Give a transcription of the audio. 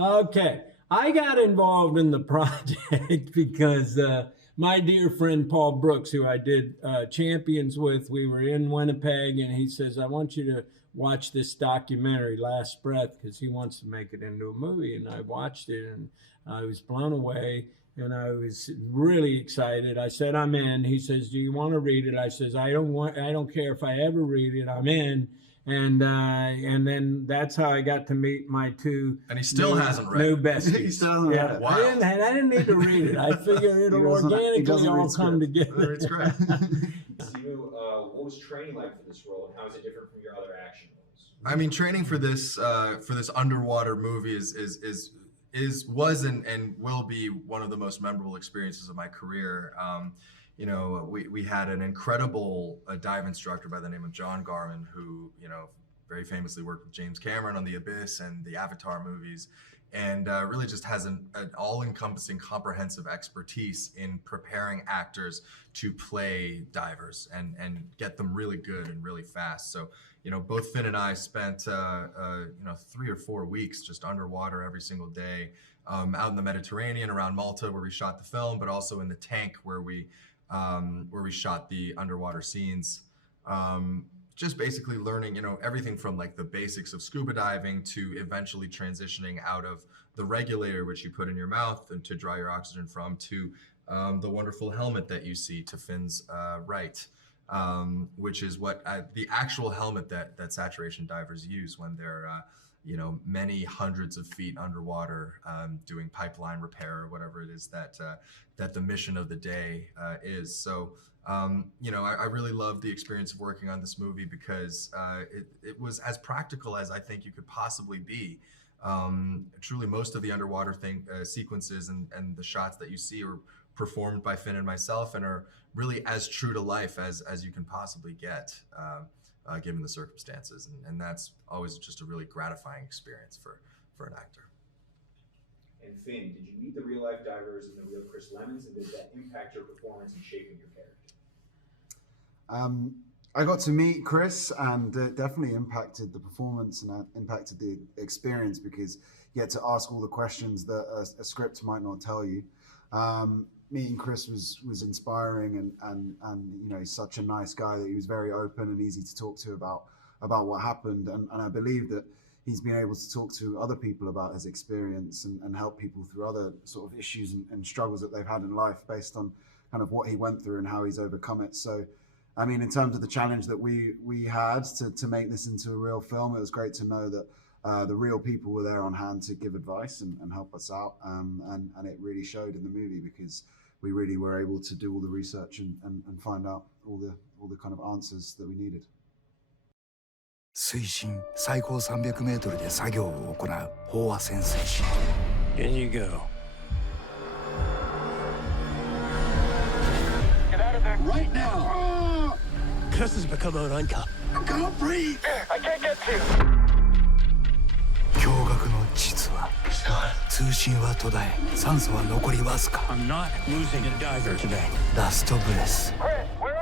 Okay, I got involved in the project because my dear friend Paul Brooks, who I did Champions with, we were in Winnipeg, and he says, I want you to watch this documentary, Last Breath, because he wants to make it into a movie. And I watched it, and I was blown away, and I was really excited. I said, I'm in. He says, do you want to read it? I says, I don't care if I ever read it. I'm in. And then that's how I got to meet my two. And he still hasn't read new it. besties. He still hasn't read it. Wow. I didn't need to read it. I figure it'll organically all come together. It's great. What was training like for this role, and how is it different from your other action roles? I mean, training for this underwater movie was and will be one of the most memorable experiences of my career. You know, we had an incredible dive instructor by the name of John Garman, who, you know, very famously worked with James Cameron on The Abyss and the Avatar movies, and really just has an all-encompassing, comprehensive expertise in preparing actors to play divers and get them really good and really fast. So, you know, both Finn and I spent, 3 or 4 weeks just underwater every single day, out in the Mediterranean around Malta where we shot the film, but also in the tank where we shot the underwater scenes. Just basically learning, you know, everything from like the basics of scuba diving to eventually transitioning out of the regulator, which you put in your mouth and to draw your oxygen from, to the wonderful helmet that you see to Finn's right, which is what the actual helmet that saturation divers use when they're, many hundreds of feet underwater, doing pipeline repair or whatever it is that the mission of the day is. So, I really loved the experience of working on this movie because it was as practical as I think you could possibly be. Truly, most of the underwater sequences and the shots that you see are performed by Finn and myself and are really as true to life as you can possibly get, given the circumstances. And that's always just a really gratifying experience for an actor. And Finn, did you meet the real life divers and the real Chris Lemons, and did that impact your performance in shaping your character? I got to meet Chris, and it definitely impacted the performance and impacted the experience because you get to ask all the questions that a script might not tell you. Meeting Chris was inspiring, and you know, he's such a nice guy that he was very open and easy to talk to about what happened, and I believe that he's been able to talk to other people about his experience and help people through other sort of issues and struggles that they've had in life based on kind of what he went through and how he's overcome it. So, I mean, in terms of the challenge that we had to make this into a real film, it was great to know that the real people were there on hand to give advice and help us out. And it really showed in the movie because we really were able to do all the research and find out all the kind of answers that we needed. 水深最高300メートルで作業を行う飽和潜水士。In you go. Get out of there right now. Chris has become an anchor. I can't breathe. I can't get to you. 驚愕の実は通信は途絶え酸素は残りわずか。 I'm not losing a diver today. ラストブレス。 Chris, where